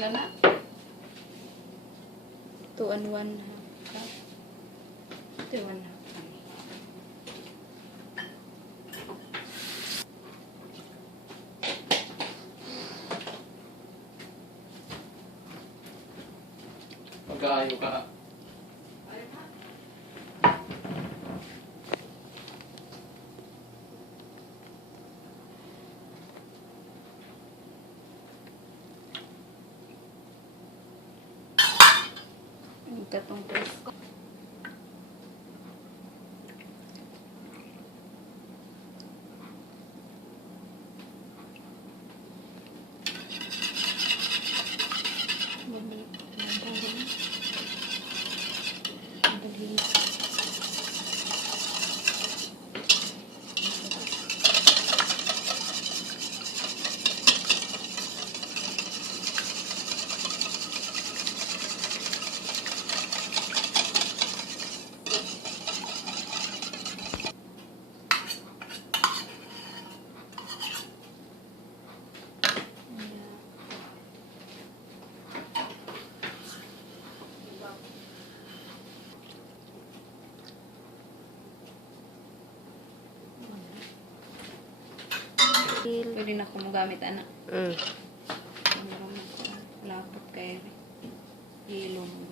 sila na. 2 and 1 half. 2 and 1/2. Pagkaayo ka. Ang katong presko. Pwede na ako magamit, anak. Mm. Malapot kayo. Hilo mo.